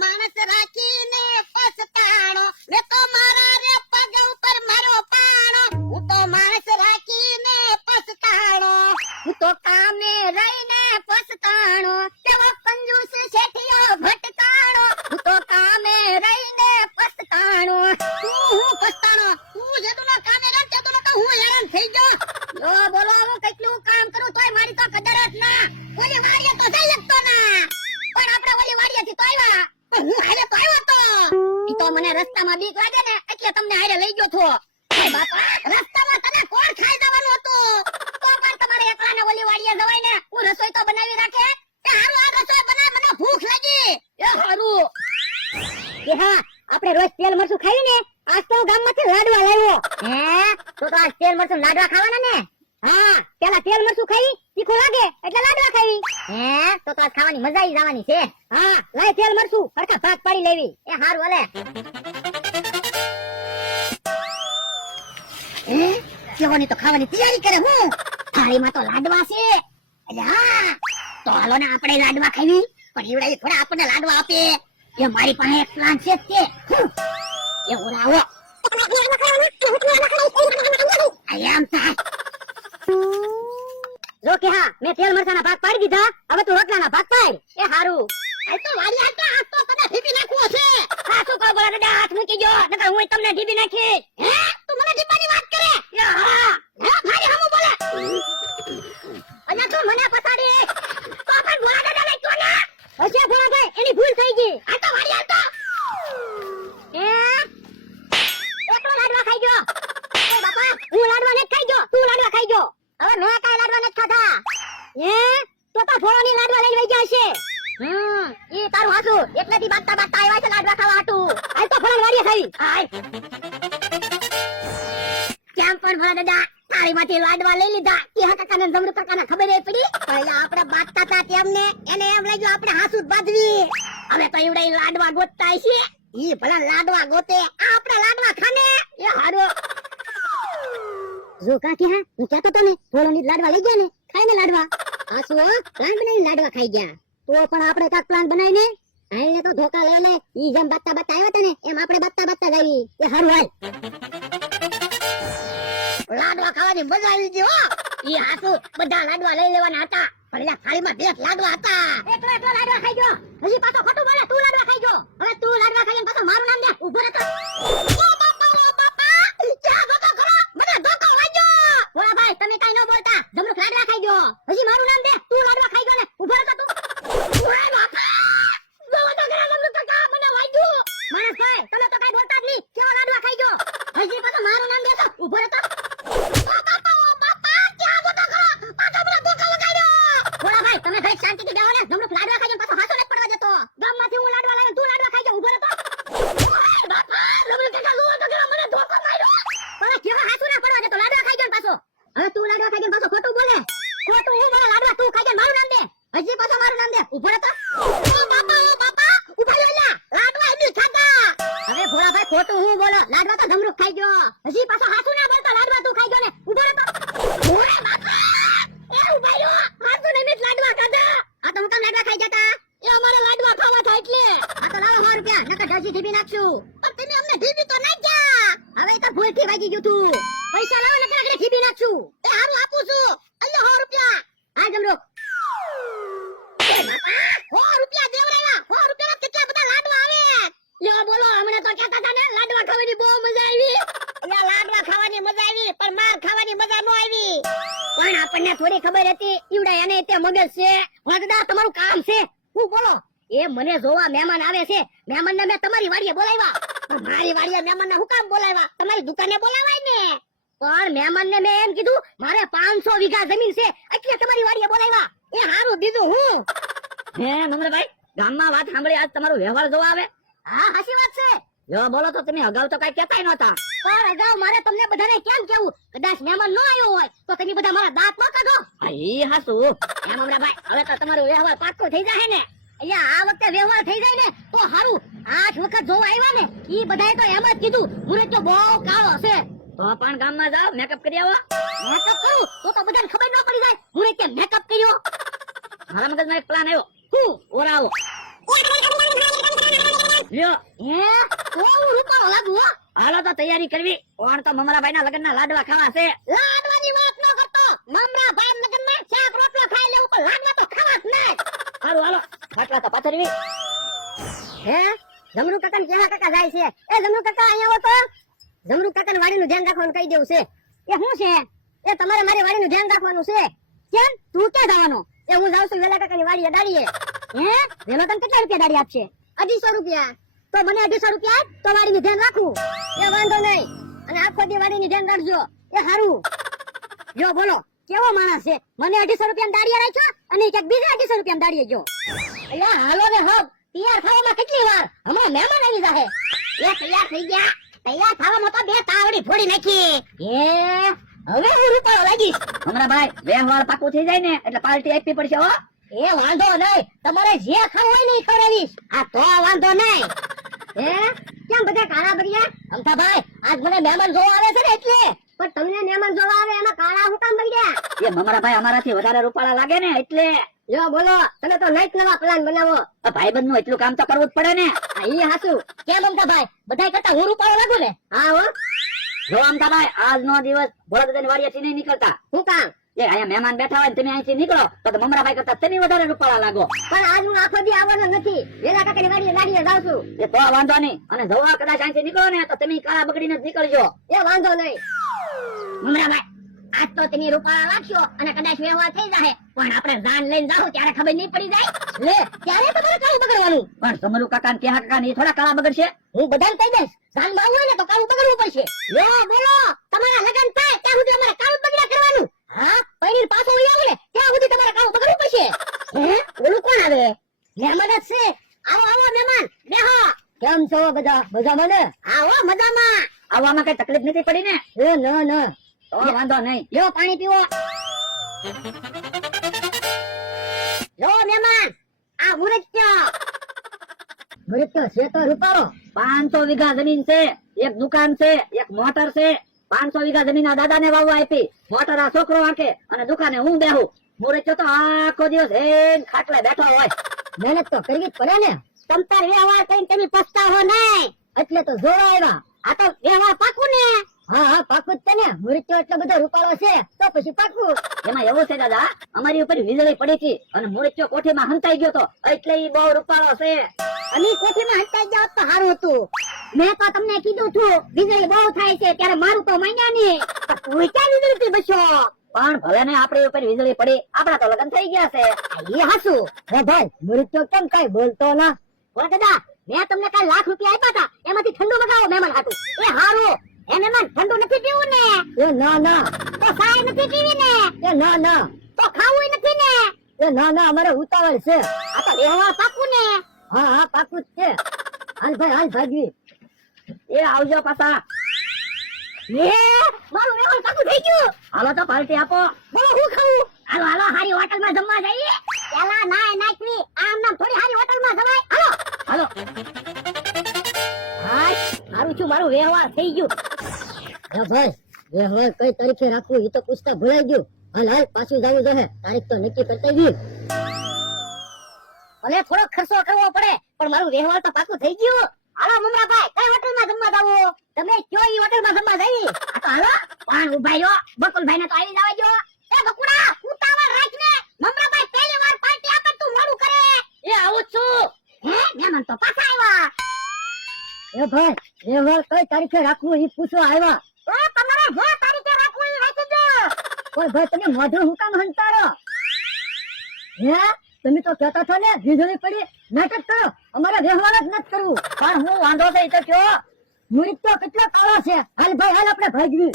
માણસ રાખીને પછતાણો મેં તો મારા રે પગ ઉપર મારો પાણો હું તો માણસ રાખીને પછતાણો હું તો કામે રહીને પછતાણો તેવો કંજૂસ શેઠિયો ભટકાણો હું તો કામે રહીને પછતાણો હું પછતાણો તું જેટલો કામે રહ તેટલો તો હું હેરાન થઈ ગયો લો બોલો હું કેટલું કામ કરું તોય મારી તો કદર જ ના ઓલી વાડીએ તો જઈ શકતો ના પણ આપણે ઓલી વાડીએથી તો આવ્યા પણ હું હારે તો આવ્યો તો ઈ તો મને રસ્તામાં બીક લાગે ને એટલે તમને હારે લઈ ગયો છો એ બાપા રસ્તામાં તને કોણ ખાઈ જવાનું હતું તો પણ તમારે એકલાને ઓલી વાડીએ જવાય ને હું રસોઈ તો બનાવી રાખે એ હારું આ રસોઈ બનાવ મને ભૂખ લાગી એ હારું કે હા આપણે રોજ તેલ મરચું ખાઈએ ને આજ તો ગામમાંથી લાડવા લાવ્યો હે તો આજ તેલ મરચું લાડવા ખાવાના ને હા પેલા તેલ મરચું ખાઈ તીખું લાગે એટલે લાડવા ખાવી હે તો આજ ખાવાની મજા આવી જવાની છે હા લાય તેલ મરચું હરખા ભાગ પાડી લેવી એ હારું હાલે કેવાની તો ખાવાની તૈયારી કરે હું થાળીમાં તો લાડવા છે એટલે હા તો હાલો ને આપણે લાડવા ખાવી પણ ઈવડાઈ થોડા આપણને લાડવા આપે એ મારી પાસે એક પ્લાન છે તે એ ઓરાવો આમ થાય જો કે હા મેં તેલ મરચાના ભાગ પાડી દીધા હવે તું રોટલાના ભાગ પાડ એ હારું આ તો વાડી આટા આ તો તને ઢીબી નાખવો છે હા શું કહો બોલા દાદા હાથ મૂકી જો નકર હું તમને ઢીબી નાખી હે તું મને ઢીબાની વાત કરે હા હે ભાઈ હમુ બોલે અને તું મને પછાડી તો પણ બોલા દાદા લઈ તો ના હશે ભોળા ભાઈ એની ભૂલ થઈ ગઈ આ તો વાડી આટા એ એકલો લાડવા ખાઈ ગયો એ બાપા હું લાડવા ને ખાઈ ગયો તું લાડવા ખાઈ ગયો હવે મેં કાઈ લાડવા નથી ખાધા એ તો ભોળાની લાડવા લઈ ગયા છે ઈ તારું હાસુ એટલેથી બાતતા બાતતા આવ્યા છે લાડવા ખાવા હાટુ આય તો ફળન વાડીએ ખાવી આય કેમ પણ ભોળા દાદા થાળીમાંથી લાડવા લઈ લીધા કે કાકાને જમરૂ કાકાને ખબર એ પડી પહેલા આપણે બાતતા હતા તેમને એને એમ લાગ્યું આપણે હાસુ બાંધવી હવે તો ઈવડે લાડવા ગોતતા છે ઈ ભલા લાડવા ગોતે આપણે લાડવા ખાને એ હારો જો કાકી હા હું કહેતો તો ને ભોળાની લાડવા લઈ ગયા ને ખાઈ ને લાડવા હાસુ પ્લાન બનાવી લાડવા ખાઈ ગયા તો પણ આપણે કાક પ્લાન બનાવીને આઈને તો ધોકા લે લે ઈ જેમ બાતતા બાતતા આવ્યા હતા ને એમ આપણે બાતતા બાતતા જાવી એ હારું હાલ લાડવા ખાવાની મજા આવી ગઈ હો ઈ હાસુ બધા લાડવા લઈ લેવાના હતા પણ એલા થાળીમાં 2 લાડવા હતા એકલો લાડવા ખાઈ ગયો હજી પાછો ખોટું બોલે તું લાડવા ખાઈ ગયો હવે તું લાડવા ખાઈને પાછો મારું નામ દે ઉભો રહે તો ઓ બાપા ક્યાં ધોકો કરો મને ધોકો વાગ્યો બોલા ભાઈ તમે કાઈ ન બોલતા જમરૂ લાડવા ખાઈ ગયો હજી મારું નામ દે તું લાડવા ખાઈ ગયો ને ઉભો રહે તો તું ઓય બાપા જો તો ઘરે જમરૂ કાકા મને વાગ્યો માણસ ભાઈ તમે તો કાઈ બોલતા જ નહીં કેવો લાડવા ખાઈ ગયો હજી પાછો મારું નામ દે તો ઉભો રહે તો તમે ઘરે શાંતિથી બેહો ને જમરૂ લાડવા ખાઈને પાછો હાસો ન પડવા જતો ગામમાંથી હું લાડવા લાવીને તું લાડવા ખાઈ જા ઉભો રહે તો ઓય બાપા જમરૂ કાકા લો તો ઘરે મને ધોકો માર્યો પણ કેવા હાસો ન પડવા જતો લાડવા ખાઈ ગયો પાછો હવે તું લાડવા ખાઈ ગયો પાછો ખોટું બોલે ખોટું હું બોલે લાડવા તું ખાઈ જા મારું નામ દે હજી પાછો મારું નામ દે ઉભો રહે તો ઓ બાપા ઉભા લે લાડવા એની ખાતા હવે ભોળા ભાઈ ખોટું હું બોલો લાડવા તો જમરૂ ખાઈ ગયો હજી પાછો હાસો ના બોલતા લાડવા તું ખાઈ ગયો ને ઉભો રહે તો ઓય બાપા એ ઉભા લો મારતો નહીં મેં લાડવા ખાધા આ તો હું કામ લાડવા ખાઈ જતા એ અમારે લાડવા ખાવા થાય એટલે આ તો લાવો 100 રૂપિયા નકર જલ્દી ઢીબી નાખશું પણ તમે અમને ઢીબી તો નાખ્યા હવે તો ભૂલથી વાગી ગયું તું પૈસા લાવો નકર આગળ ઢીબી નાખશું એ હારું આપું છું અલ્લા 100 રૂપિયા આ જમરો 100 રૂપિયા દેવરાયા 100 રૂપિયા કેટલા બધા લાડવા આવે લ્યો બોલો હમણે તો કહેતા હતા ને લાડવા ખાવાની બહુ મજા આવી અલ્યા લાડવા ખાવાની મજા આવી પણ માર ખાવાની મજા ન આવી પણ આપણને થોડી ખબર હતી ઈવડે એને તે મગજ છે વાગડા તમારું કામ છે હું બોલો એ મને જોવા મહેમાન આવે છે મહેમાનને મેં તમારી વાડીએ બોલાવ્યા પણ મારી વાડીએ મહેમાનને હું કામ બોલાવ્યા તમારી દુકાને બોલાવાય ને પણ મહેમાનને મેં એમ કીધું મારે 500 વીઘા જમીન છે એટલે તમારી વાડીએ બોલાવ્યા એ હારું બીજું હું હે નમરભાઈ ગામમાં વાત સાંભળી આજ તમારો વ્યવહાર જોવા આવે હા હાચી વાત છે જો બોલો તો તમે અગાઉ તો કઈ કહેતાય નહોતા પણ અગાઉ મારે તમને બધાને કેમ કેવું કદાચ મહેમાન ન આવ્યો હોય તો તમે બધા મારા દાંત ન કાઢો ઈ હાસુ એમ હમણાં ભાઈ હવે તો તમારો વ્યવહાર પાક્કો થઈ જાય ને અહીંયા આ વખતે વ્યવહાર થઈ જાય ને તો હારું 8 વખત જોવા આવ્યા ને ઈ બધાએ તો એમ જ કીધું મુરત તો બહુ કાળો છે તો પણ ગામમાં જાવ મેકઅપ કરી આવો મેકઅપ કરું તો બધાને ખબર ન પડી જાય મુરત કે મેકઅપ કર્યો મારા મગજમાં એક પ્લાન આવ્યો હું ઓરાવો લ્યો હે તો હું રૂપાળો લાગુ હો. હાલો તો તૈયારી કરવી ઓણ તો મમરાભાઈ ના લગ્ન ના લાડવા ખાવા છે લાડવાની વાત ન કરતો મમરાભાઈ લગનમાં શાક રોટલો ખાઈ લેવું પણ લાડવા તો ખાવા જ નહીં. હાલો હાલો ખાટલા તો પાથરવી હે જમરૂ કાકા ને કેવા કાકા જાય છે? એ જમરૂ કાકા અહીંયા આવો તો. જમરૂ કાકા ની વાડીનું ધ્યાન રાખવાનું કહી દેવું છે. એ શું છે? એ તમારે મારી વાડીનું ધ્યાન રાખવાનું છે. કેમ તું ક્યાં જવાનો? એ હું જાઉં છું વેલા કાકા ની વાડીએ દાડીએ. હે વેલો તને કેટલા રૂપિયા દાડી આપશે? 250 રૂપિયા. તો મને 250 રૂપિયા આપ, તો વાડીનું ધ્યાન રાખું. એ વાંધો નહીં. અને આખો દી વાડીનું ધ્યાન રાખજો. એ હારું. જો બોલો કેવો માણસ છે? મને 250 રૂપિયા દાડીએ રાખ્યો અને એક બીજા 250 રૂપિયા દાડીએ ગયો. અલ્યા હાલો ને હબ તૈયાર થવામાં કેટલી વાર? હમણાં મહેમાન આવી જાહે. એ તૈયાર થઈ ગયા. તૈયાર થવામાં તો 2 તાવડી ફોડી નાખી. હવે હું રૂપાળો લાગીશ. મમરાભાઈ વ્યવહાર પાકું થઈ જાય ને એટલે પાર્ટી આપવી પડશે હો એ વાંધો નહીં. તમારે જે ખાવું હોય ને ઈ ખવડાવીશ. આ તો વાંધો નહીં. હે કેમ બધા કાળા બળિયા? અમથાભાઈ આજ મને મહેમાન જોવા આવે છે ને એટલે. પણ તમને મહેમાન જોવા આવે એમાં કાળા હું કામ બળિયા? એ મમરાભાઈ અમારાથી વધારે રૂપાળા લાગે ને એટલે યો બોલો તમે તો નઈક નવા પ્લાન બનાવો. ભાઈબંધ નું એટલું કામ તો કરવું જ પડે ને આ ઈ હાચું. કેમ અમથાભાઈ બધાય કરતા હું રૂપાળો લાગુ ને? હા હો. જો અમથાભાઈ આજનો દિવસ ભોળાદાદાની વાડીએથી નહીં નીકળતા હું કામ? એ અહીંયા મહેમાન બેઠા હોય ને તમે અહીંથી નીકળો તો મમરાભાઈ કરતા તમે વધારે રૂપાળા લાગો પણ આજ હું આખો દી આવવાનો નથી. વેલા કાકાની વાડીએ દાડીએ જાઉં છું. એ તો વાંધો નહીં અને જવા કદાચ અહીંથી નીકળો ને તો તમે કાળા બગડીને જ નીકળજો એ વાંધો નહીં. મમરાભાઈ આજ તો તમે રૂપાળા લાગશો અને કદાચ વ્યવહાર થઈ જાય પણ આપણે જાન લઈને જાવ ત્યારે ખબર નહીં પડી જાય. લે ત્યારે તમારે કાળું બગડવાનું. પણ સમરુ કાકા ને ત્યાં કાકા ને થોડા કાળા બગડશે હું બધાને કહી દઈશ જાન માં હોય ને તો કાળું બગડવું પડશે. લો બોલો તમારા લગન થાય ત્યાં સુધી અમારે કાળું બગડ્યા કરવાનું. હા પૈણી પાછો વળી આવો ને ત્યાં સુધી તમારે કાળું બગડવું પડશે. હે ઓલું કોણ આવે? મહેમાન જ છે. આવો આવો મહેમાન બેહો. કેમ છો બધા? મજામાં ને? આવો મજામાં. આવવામાં કઈ તકલીફ નથી પડી ને? એ ના તો વાંધો નહીં લ્યો પાણી પીવો. લો મહેમાન આ મુરત્ય છે તો રૂપાળો. 500 વીઘા જમીન છે એક દુકાન છે એક મોટર છે 500 વીઘા જમીન આ દાદા ને વાવવા આપી મોટર આ છોકરો હાંકે અને દુકાને હું બેહું મુરત્યો તો આખો દિવસ હેન ખાટલે બેઠો હોય. મહેનત તો કરવી જ પડે ને. તમતાર વ્યવહાર કરીને તમે પસ્તાવો નહીં એટલે તો જોવા આવ્યા. આ તો વ્યવહાર પાકું ને? હા પાકું જ છે ને. મુરત્યો એટલો બધો રૂપાળો છે તો પછી પાકું. એમાં એવું છે દાદા અમારી ઉપર વીજળી પડી હતી અને મુરત્યો કોઠીમાં હંતાઈ ગયો તો એટલે ઈ બહુ રૂપાળો છે. અને કોઠીમાં હંતાઈ જાવ તો સારું હતું. મેં તો તમને કીધું હતું વીજળી બહુ થાય છે ત્યારે મારું તો માન્યા ને. તું ક્યાં વીજળી બસો? પણ ભલે ને આપણી ઉપર વીજળી પડી આપણા તો લગ્ન થઈ ગયા છે. એ હાસુ. હે ભાઈ મુરત્યો કેમ કઈ બોલતો ના? બોલ દાદા મેં તમને કાલ લાખ રૂપિયા આપ્યા હતા એમાંથી ઠંડુ મગાવો મહેમાન હાટુ. એ હારું એ મહેમાન ઠંડુ નથી પીવું ને? એ ના તો સાય નથી પીવી ને? એ ના તો ખાવું નથી ને? એ ના અમારે ઉતાવળ છે. આ તો વ્યવહાર પાકું ને? હા પાકું જ છે. હાલ ભાઈ હાલ ભાગવી. એ આવજો પાછા. એ મારું વ્યવહાર પાકું થઈ ગયું. હાલો તો પાર્ટી આપો. બોલો હું ખાવું? હાલો હાલો હારી હોટલમાં જમવા જઈએ. પેલા નાય નાખવી આમ નામ થોડી હારી હોટલમાં જવાય. હાલો હાય મારું છું મારું વ્યવહાર થઈ ગયું. હે ભાઈ વ્યવહાર કઈ તારીખે રાખવું એ તો પૂછતા ભૂલાઈ ગયું. હાલ હાલ પાછું જાવું જોઈએ. તારીખ તો નક્કી કરતા ગઈ. ભલે થોડો ખર્ચો કરવો પડે પણ મારું વ્યવહાર તો પાકું થઈ ગયું. હાલો મમરાભાઈ કઈ હોટલમાં જમવા જાવું? તમે કયો ઈ હોટલમાં જમવા જઈએ. આ તો હાલો પણ ઉભા રહ્યો બકુલભાઈ ને તો આવી જવા જો. એ બકુડા ઉતાવળ રાખ ને. મમરાભાઈ પહેલી વાર પાર્ટી આપે તું મોડું કરે. એ આવું છું. હે મહેમાન તો પાછા આવ્યા. એ ભાઈ વ્યવહાર કઈ તારીખે રાખવું ઈ પૂછવા આવ્યા. એ તમારે જે તારીખે રાખવું ઈ રાખી દો. કોઈ ભાઈ તમે મોઢું હું કામ હંતાડો? હે તમે તો કહેતા છો ને વીજળી પડી નાટક કરો. અમારે વ્યવહાર જ નથી કરવું. પણ હું વાંધો છે તો કયો. મુરીત તો કેટલો કાળો છે. હાલ ભાઈ હાલ આપણે ભાગવી.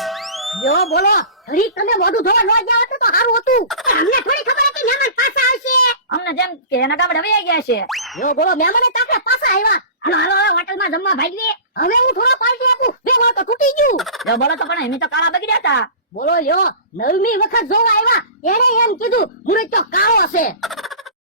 જો બોલો ઘડી તમે મોઢું ધોવા ન ગયા હોત તો સારું હતું. અમને થોડી ખબર હતી મહેમાન પાછા આવશે. અમને જેમ કે એના ગામડે વહી ગયા છે. જો બોલો મહેમાને તાકે પાછા આવ્યા. હાલો હાલો હોટલમાં જમવા ભાગવી. હવે હું થોડો પાર્ટી આપું. વ્યવહાર તો તૂટી ગયું. જો બોલો તો પણ એમ તો કાળા બગડ્યા હતા. બોલો લ્યો નવમી વખત જોવા આવ્યા એને એમ કીધું મુરત તો કાળો છે.